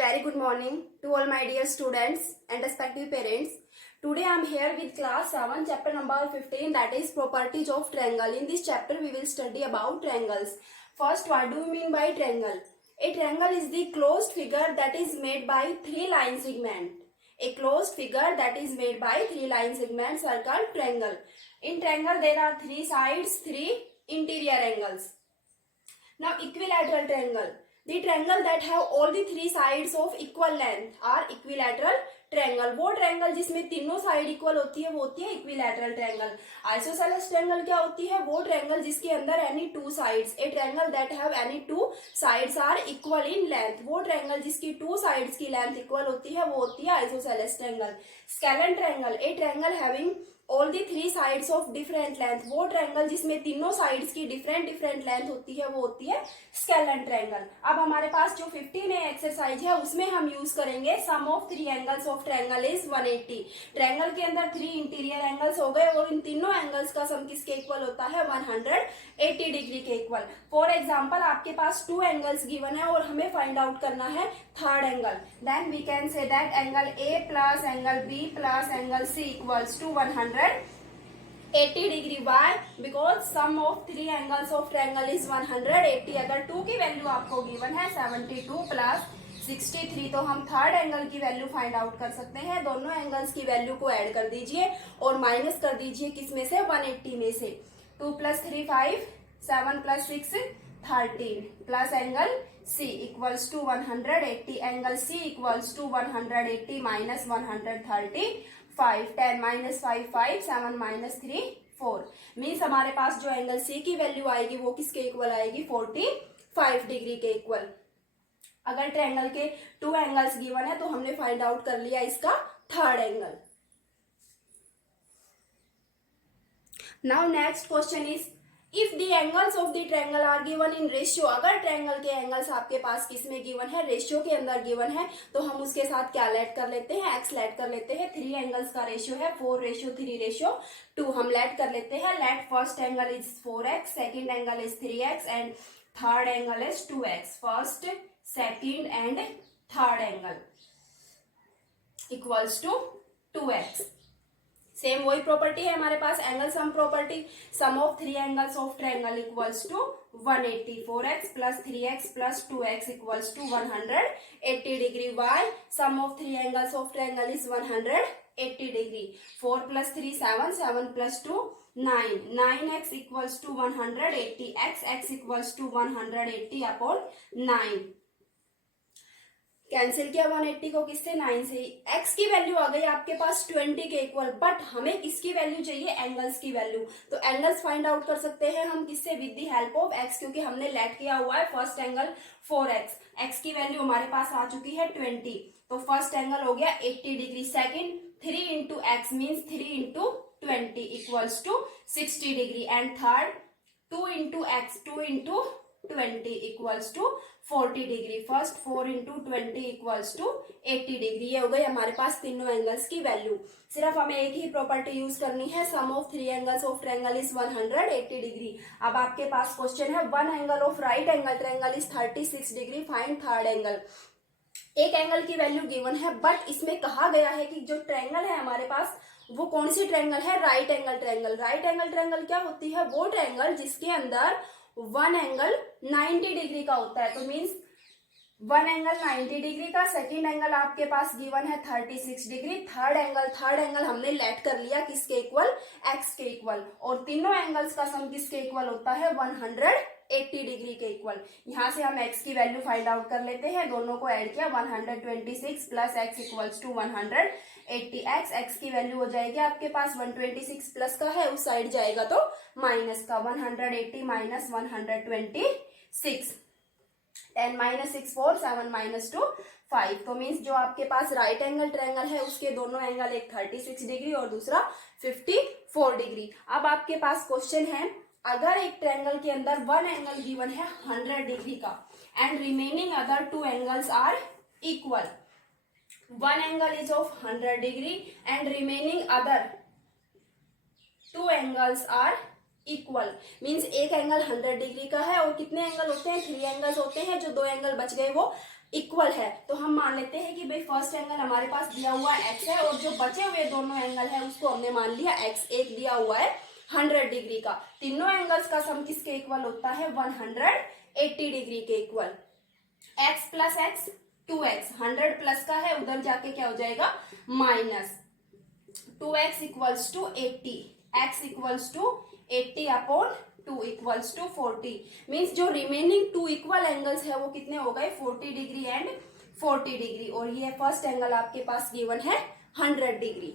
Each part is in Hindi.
very good morning to all my dear students and respective parents. Today I am here with class 7 chapter number 15, that is properties of triangle. In this chapter we will study about triangles. First, what do we mean by triangle? A triangle is the closed figure that is made by three line segments. A closed figure that is made by three line segments are called triangle. In triangle there are three sides, three interior angles. Now equilateral triangle. The triangle that have all the three sides of equal length are equilateral triangle. वो ट्रायंगल जिसमें तीनों साइड इक्वल होती है वो होती है इक्विलैटरल ट्रायंगल. आइसोसेलेस ट्रायंगल क्या होती है? वो ट्रायंगल जिसके अंदर any two sides, a triangle that have any two sides are equal in length. वो ट्रायंगल जिसकी टू साइड्स की लेंथ इक्वल होती है वो होती है isosceles triangle. Scalene triangle, a triangle having all the three sides of different length. वो ट्रायंगल जिसमें तीनों साइड्स की डिफरेंट लेंथ होती है वो होती है स्केलन ट्रायंगल. अब हमारे पास जो 15 एक्सरसाइज है उसमें हम यूज करेंगे sum of three angles of triangle is 180. Triangle के अंदर थ्री इंटीरियर एंगल्स हो गए और इन तीनों एंगल्स का सम किसके इक्वल होता है? 180 डिग्री के इक्वल. फॉर एग्जाम्पल आपके पास टू एंगल्स गिवन है और हमें फाइंड आउट करना है third angle. Then we can say that angle A plus angle B plus angle C equals to 180 degree. Why? Because sum of three angles of triangle is 180. अगर टू की वैल्यू आपको गिवन है 72 प्लस 63 तो हम थर्ड एंगल की वैल्यू फाइंड आउट कर सकते हैं. दोनों एंगल्स की वैल्यू को ऐड कर दीजिए और माइनस कर दीजिए किसमें से? 180 में से. 2 + 3 5, 7 + 6 13 plus angle C equals to 180. Angle C equals to 180 minus 135. 10 - 5 5, 7 - 3 4. Means हमारे पास जो एंगल C की वैल्यू आएगी वो किसके इक्वल आएगी? 45 डिग्री के इक्वल. अगर ट्रायंगल के टू एंगल्स गिवन है तो हमने फाइंड आउट कर लिया इसका third angle. Now next question is if the angles of the triangle are given in ratio. अगर ट्रायंगल के एंगल्स आपके पास किसमें गिवन है? रेशियो के अंदर गिवन है तो हम उसके साथ क्या लेट कर लेते हैं? एक्स लेट कर लेते हैं. थ्री एंगल्स का रेशियो है 4:3:2. हम लेट कर लेते हैं. Let first angle is 4x, second angle is 3x and third angle is 2x. First, second and third angle equals to 2x. Same वही प्रॉपर्टी है हमारे पास, angle sum property. Sum of three angles of triangle equals to 180. 4x plus 3x plus 2x equals to 180 degree. Why? Sum of three angles of triangle is 180 degree. 4 + 3 7, 7 + 2 9. 9x equals to 180. x equals to 180 upon 9. Cancel किया 180 को किससे? 9 से. x की वैल्यू आ गई आपके पास 20 के इक्वल. बट हमें किसकी वैल्यू चाहिए? एंगल्स की वैल्यू. तो एंगल्स फाइंड आउट कर सकते हैं हम किससे? With the help of x, क्योंकि हमने लेट किया हुआ है फर्स्ट एंगल 4x. x की वैल्यू हमारे पास आ चुकी है 20. तो फर्स्ट एंगल हो गया 80 degree. Second 3 × x means 3 × 20 equals to 60 degree. And third 2 × x, 2 × 20 equals to 40 degree. First 4 × 20 equals to 80 degree. ये हो गई हमारे पास तीनों एंगल्स की वैल्यू. सिर्फ हमें एक ही प्रॉपर्टी यूज करनी है. Sum of three angles of triangle is 180 degree. अब आपके पास क्वेश्चन है one angle of right angle triangle is 36 degree. Find third angle. एक एंगल की वैल्यू गिवन है बट इसमें कहा गया है कि जो ट्रायंगल है हमारे पास वो कौन सी ट्रायंगल है? Right angle triangle. Right angle triangle क्या होती है? वो ट्रायंगल जिसके अंदर वन एंगल 90 डिग्री का होता है. तो मीन्स वन एंगल 90 डिग्री का. सेकेंड एंगल आपके पास गिवन है 36 डिग्री. थर्ड एंगल हमने लेट कर लिया किसके इक्वल? x के इक्वल. और तीनों एंगल्स का सम किसके इक्वल होता है? 180 डिग्री के इक्वल. यहां से हम x की वैल्यू फाइंड आउट कर लेते हैं. दोनों को ऐड किया 126 plus x equals to 180. x की वैल्यू हो जाएगी आपके पास 126 प्लस का है उस साइड जाएगा तो माइनस का. 180 माइनस 126. 10 - 6 4, 7 - 2 5. तो मीन्स जो आपके पास राइट एंगल ट्रायंगल है उसके दोनों एंगल, एक 36 डिग्री और दूसरा 54 डिग्री. अब आपके पास क्वेश्चन है अगर एक ट्रायंगल के अंदर वन एंगल गिवन है 100 डिग्री का and remaining other two angles are equal. One angle is of 100 degree and remaining other two angles are equal. Means एक एंगल 100 डिग्री का है और कितने एंगल होते हैं? 3 एंगल्स होते हैं. जो 2 एंगल बच गए वो इक्वल है, तो हम मान लेते हैं कि भाई फर्स्ट एंगल हमारे पास दिया हुआ x है और जो बचे हुए दोनों एंगल है उसको हमने मान लिया x। एक दिया हुआ है 100 डिग्री का, तीनों एंगल्स का सम किसके इक्वल होता है 180 डिग्री के equal. x plus x 2x, 100 plus का है उधर जाके क्या हो जाएगा minus, 2x equals to 80, x equals to 80 upon 2 equals to 40। Means जो रिमेनिंग टू इक्वल एंगल्स है वो कितने हो गए 40 डिग्री एंड 40 डिग्री, और ये फर्स्ट एंगल आपके पास गिवन है 100 डिग्री।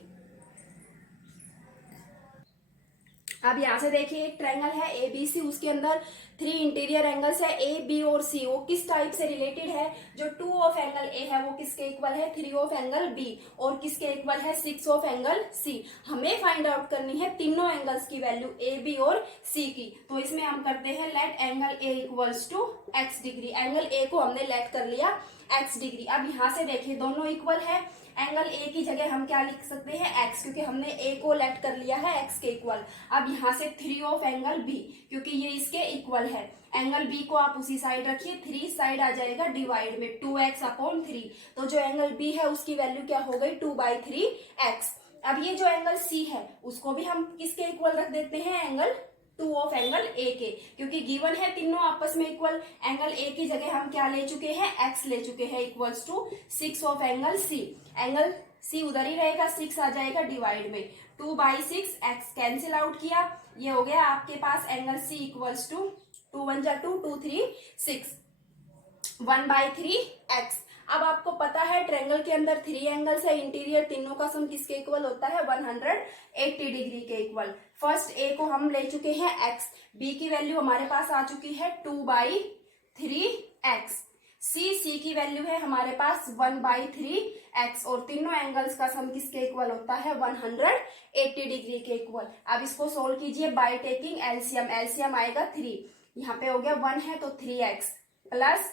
अब यहां से देखिए एक ट्रायंगल है ABC, उसके अंदर 3 इंटीरियर एंगल्स है A, B और C। वो किस टाइप से रिलेटेड है, जो 2 ऑफ एंगल A है वो किसके इक्वल है 3 ऑफ एंगल B, और किसके इक्वल है 6 ऑफ एंगल C। हमें फाइंड आउट करनी है तीनों एंगल्स की वैल्यू A, B और C की। तो इसमें हम करते हैं let angle A equals to x degree. Angle A को हमने लेट कर लिया x डिग्री। अब यहां से देखिए दोनों इक्वल है, एंगल A की जगह हम क्या लिख सकते हैं x, क्योंकि हमने A को लेट कर लिया है x के इक्वल। अब यहाँ से 3 ऑफ एंगल B, क्योंकि ये इसके इक्वल है, एंगल B को आप उसी साइड रखिए, 3 साइड आ जाएगा डिवाइड में 2x अपॉन 3। तो जो एंगल B है उसकी वैल्यू क्या हो गई 2/3x। अब ये जो एंगल C है उसको भी हम किसके इक्वल रख देते हैं एंगल 2 ऑफ एंगल A के, क्योंकि गिवन है तीनों आपस में इक्वल। एंगल A की जगह हम क्या ले चुके हैं x ले चुके हैं equals to 6 of angle C। Angle C उधर ही रहेगा, 6 आ जाएगा डिवाइड में 2/6, x कैंसिल आउट किया, ये हो गया आपके पास एंगल C इक्वल्स टू 2 1 जा 2 2 3 6 1/3x। अब आपको पता है ट्रायंगल के अंदर 3 एंगल्स है, इंटीरियर तीनों का सम किसके इक्वल होता है 180 डिग्री के इक्वल। फर्स्ट ए को हम ले चुके हैं x, b की वैल्यू हमारे पास आ चुकी है 2/3x, c की वैल्यू है हमारे पास 1/3x, और तीनों एंगल्स का सम किसके इक्वल होता है 180 डिग्री के इक्वल। अब इसको सोल्व कीजिए बाय टेकिंग एलसीएम। एलसीएम आएगा 3, यहाँ पे हो गया 1 है तो 3x plus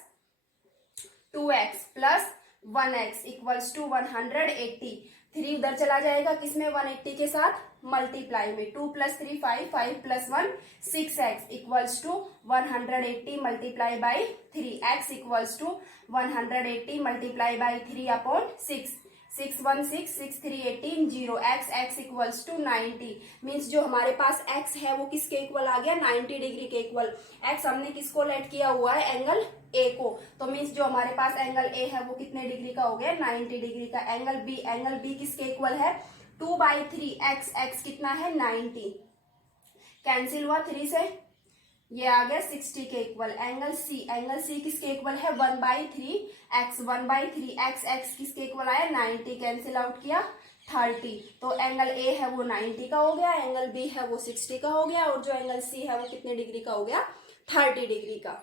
2x plus 1x equals to 180। 3 उधर चला जाएगा किसमें 180 के साथ मल्टीप्लाई में, 2 plus 3 5, 5 plus 1 6x equals to 180 multiply by 3, x equals to 180 multiply by 3 upon 6, 6 1 6 6 3 18 0, x equals to 90। Means जो हमारे पास x है वो किसके इक्वल आ गया 90 डिग्री के इक्वल। x हमने किसको लेट किया हुआ है एंगल A को, तो मीन्स जो हमारे पास एंगल A है वो कितने डिग्री का हो गया 90 डिग्री का। एंगल B किसके इक्वल है 2/3x, x कितना है 90, कैंसिल हुआ 3 से, ये आ गया 60 के इक्वल। एंगल C किसके इक्वल है 1/3x, 1/3x, x किसके इक्वल आया 90, कैंसिल आउट किया 30। तो एंगल A है वो 90 का हो गया, एंगल B है वो 60 का हो गया, और जो एंगल C है वो कितने डिग्री का हो गया 30 डिग्री का।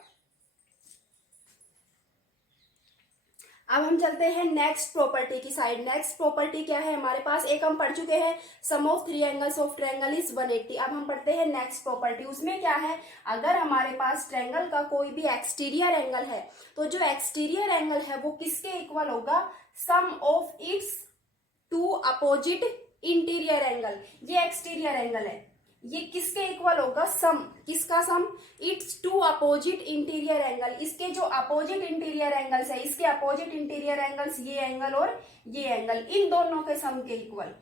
अब हम चलते हैं नेक्स्ट प्रॉपर्टी की साइड। नेक्स्ट प्रॉपर्टी क्या है हमारे पास, एक हम पढ़ चुके हैं sum of 3 angles of triangle is 180। अब हम पढ़ते हैं नेक्स्ट प्रॉपर्टी। उसमें क्या है, अगर हमारे पास ट्रायंगल का कोई भी एक्सटीरियर एंगल है तो जो एक्सटीरियर एंगल है वो किसके इक्वल होगा sum of its 2 opposite interior angle. ये एक्सटीरियर एंगल है, ये किसके इक्वल होगा सम, किसका sum its 2 opposite interior angle. इसके जो अपोजिट इंटीरियर एंगल्स है, इसके अपोजिट इंटीरियर एंगल्स ये एंगल और ये एंगल, इन दोनों के सम के equal.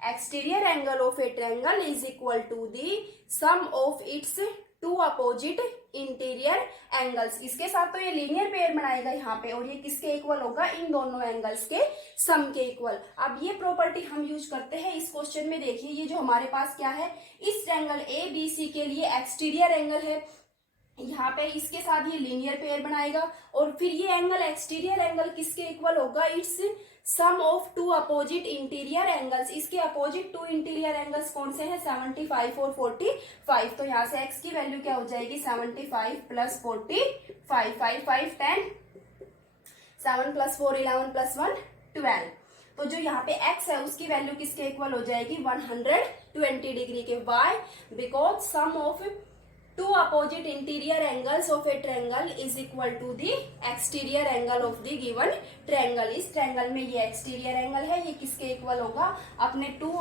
Exterior angle of a triangle is equal to the sum of its 2 opposite interior angles. इसके साथ तो ये लीनियर पेयर बनाएगा यहाँ पे, और ये किसके इक्वल होगा इन दोनों एंगल्स के सम के इक्वल। अब ये प्रॉपर्टी हम यूज करते हैं इस क्वेश्चन में। देखिए ये जो हमारे पास क्या है, इस ट्रायंगल ABC के लिए एक्सटीरियर एंगल है, यहाँ पे इसके साथ ये लीनियर पेयर बनाएगा, और फिर ये एंगल एक्सटीरियर एंगल किसके इक्वल होगा it's sum of 2 opposite interior angles. इसके अपोजिट 2 इंटीरियर एंगल्स कौन से हैं 75 और 45। तो यहाँ से x की वैल्यू क्या हो जाएगी 75 प्लस 45, 5 5 10, 7 प्लस 4 11 प्लस 1 12। तो जो यहाँ पे x है उसकी वैल्यू किसके इक्वल हो जाएगी 120 डिग्री के। Why, because sum of 2 opposite interior angles of a triangle is equal to the exterior angle of the given triangle. इस ट्रायंगल में ये एक्सटीरियर एंगल है, ये किसके इक्वल होगा अपने 2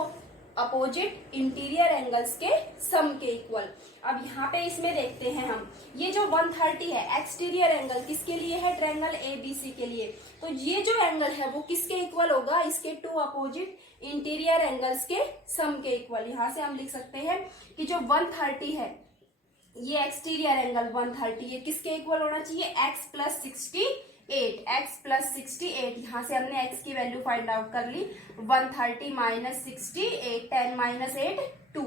अपोजिट इंटीरियर एंगल्स के सम के इक्वल। अब यहाँ पे इसमें देखते हैं हम, ये जो 130 है एक्सटीरियर एंगल किसके लिए है, ट्रायंगल ABC के लिए। तो ये जो एंगल है वो किसके इक्वल होगा, इसके टू अपोजिट इंटीरियर एंगल्स के सम के इक्वल। यहाँ से हम लिख सकते हैं कि जो 130 है ये एक्सटीरियर एंगल 130 ये किसके इक्वल होना चाहिए, x प्लस 68, x प्लस 68। यहाँ से हमने x की वैल्यू फाइंड आउट कर ली, 130 माइनस 68, 10 माइनस 8 2,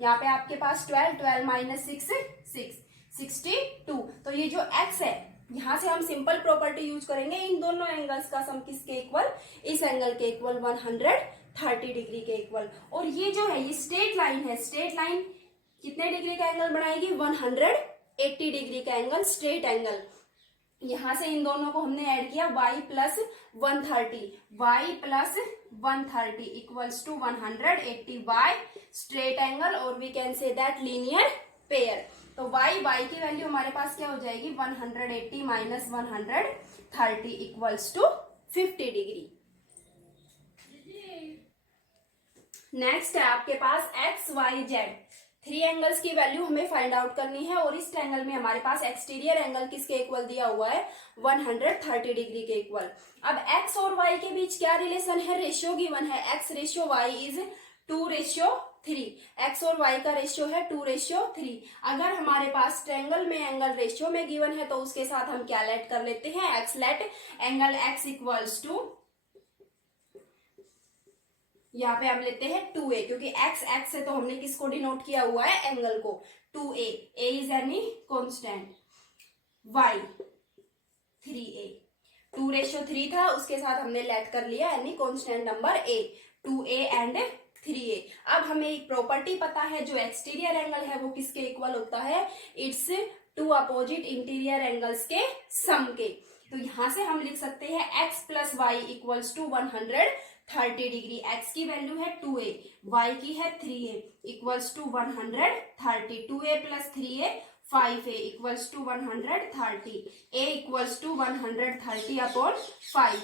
यहाँ पे आपके पास 12, 12 माइनस 6 62। तो ये जो x है यहाँ से हम सिंपल प्रॉपर्टी यूज करेंगे, इन दोनों एंगल्स का सम किसके इक्वल, इस एंगल के इक्वल 130 डिग्री के इक्वल। और ये जो है ये स्ट्रेट लाइन है, स्ट्रेट लाइन कितने डिग्री का एंगल बनाएगी, 180 डिग्री का एंगल, स्ट्रेट एंगल। यहां से इन दोनों को हमने ऐड किया, y plus 130, y plus 130 equals to 180 y straight angle, और we can say that linear pair. तो y की वैल्यू हमारे पास क्या हो जाएगी, 180 minus 130 equals to 50 degree. Next है आपके पास x y z, three angles की वैल्यू हमें फाइंड आउट करनी है, और इस ट्रायंगल में हमारे पास एक्सटीरियर एंगल किसके इक्वल दिया हुआ है, 130 डिग्री के इक्वल। अब x और y के बीच क्या रिलेशन है, रेशियो गिवन है, x ratio y is 2:3, x और y का रेशियो है 2:3। अगर हमारे पास ट्रायंगल में एंगल रेशियो में गिवन है तो उसके साथ हम क्या लेट कर लेते हैं, x let angle x equals to, यहाँ पे हम लेते हैं 2a, क्योंकि x से तो हमने किसको डिनोट किया हुआ है, एंगल को, 2a, a is any constant, y 3a, 2:3 था, उसके साथ हमने लेट कर लिया any constant number a, 2a and 3a। अब हमें एक प्रॉपर्टी पता है, जो एक्सटीरियर एंगल है वो किसके इक्वल होता है, it's two opposite interior angles के सम के। तो यहां से हम लिख सकते हैं x plus y equals to 130 degree, x की वैल्यू है 2a, y की है 3a equals to 130, 2a plus 3a 5a equals to 130, a equals to 130 upon 5,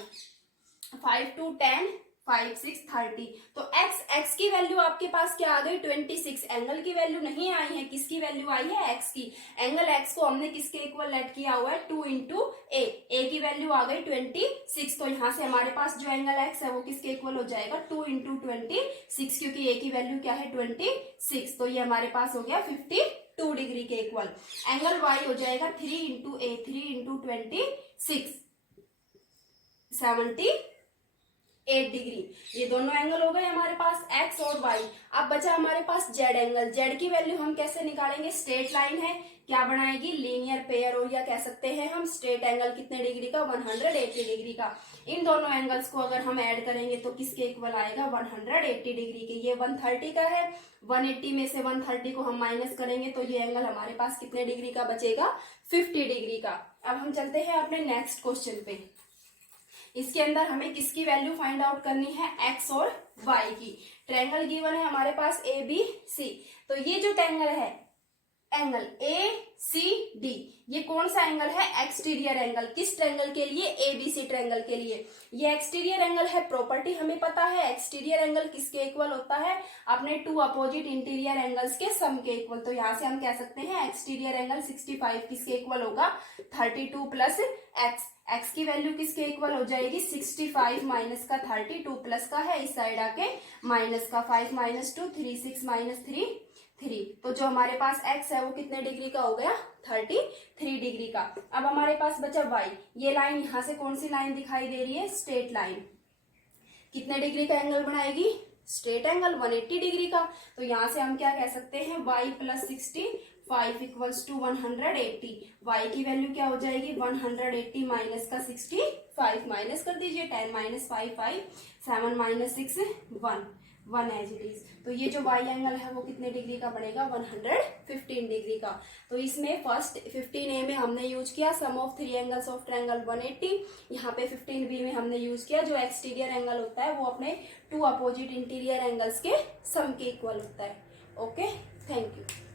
5 to 10, 5 6 30। तो x की वैल्यू आपके पास क्या आ गई, 26। एंगल की वैल्यू नहीं आई है, किसकी वैल्यू आई है, x की। एंगल x को हमने किसके इक्वल लेट किया हुआ है, 2 इंटू a की वैल्यू आ गई 26। तो यहाँ से हमारे पास जो एंगल x है वो किसके इक्वल हो जाएगा, 2 इंटू 26, क्योंकि a की वैल्यू क्या है 26। तो ये हमारे पास हो गया 52 डिग्री के इक्वल। एंगल y हो जाएगा 3 इंटू a, 3 इंटू 26, 78 डिग्री। ये दोनों एंगल हो गए हमारे पास x और y। अब बचा हमारे पास z एंगल। z की वैल्यू हम कैसे निकालेंगे, स्ट्रेट लाइन है, क्या बनाएगी, लीनियर पेयर, और या कह सकते हैं हम स्ट्रेट एंगल कितने डिग्री का, 180 डिग्री का। इन दोनों एंगल्स को अगर हम ऐड करेंगे तो किसके इक्वल आएगा, 180 डिग्री के। ये 130 का है, 180 में से 130 को हम माइनस करेंगे तो ये एंगल हमारे पास कितने डिग्री का बचेगा, 50 डिग्री का। अब हम चलते हैं अपने नेक्स्ट क्वेश्चन पे। इसके अंदर हमें किसकी वैल्यू फाइंड आउट करनी है, x और y की। ट्रायंगल गिवन है हमारे पास ABC। तो ये जो ट्रायंगल है, एंगल ACD, ये कौन सा एंगल है, एक्सटीरियर एंगल। किस ट्रायंगल के लिए, ABC ट्रायंगल के लिए। ये एक्सटीरियर एंगल है, प्रॉपर्टी हमें पता है, एक्सटीरियर एंगल किसके इक्वल होता है, अपने टू अपोजिट इंटीरियर एंगल्स के सम के इक्वल। तो यहाँ से हम कह सकते हैं एक्सटीरियर एंगल 65 किसके इक्वल होगा, 32 प्लस x की वैल्यू किसके इक्वल हो जाएगी, 65 माइनस का 32 प्लस का है, इस साइड आके माइनस का, 5 माइनस 2 3, 6 माइनस 3 3। तो जो हमारे पास x है वो कितने डिग्री का हो गया, 33 डिग्री का। अब हमारे पास बचा y। ये लाइन यहाँ से कौन सी लाइन दिखाई दे रही है, स्ट्रेट लाइन, कितने डिग्री का एंगल बनाएगी, स्ट्रेट एंगल 180 डिग्री का। तो यहाँ से हम क्या कह सकते हैं, y plus 65 equals to 180। y की वैल्यू क्या हो जाएगी, 180 माइनस का 65 माइनस कर दीजिए, 10 minus 5 5, 7 minus 6 1 as it is. तो ये जो y एंगल है वो कितने डिग्री का बनेगा, 115 डिग्री का। तो इसमें फर्स्ट 15a में हमने यूज किया sum of three angles of triangle 180। यहाँ पे 15b में हमने यूज किया जो एक्सटीरियर एंगल होता है वो अपने टू अपोजिट इंटीरियर एंगल्स के सम के इक्वल होता है। Okay, thank you.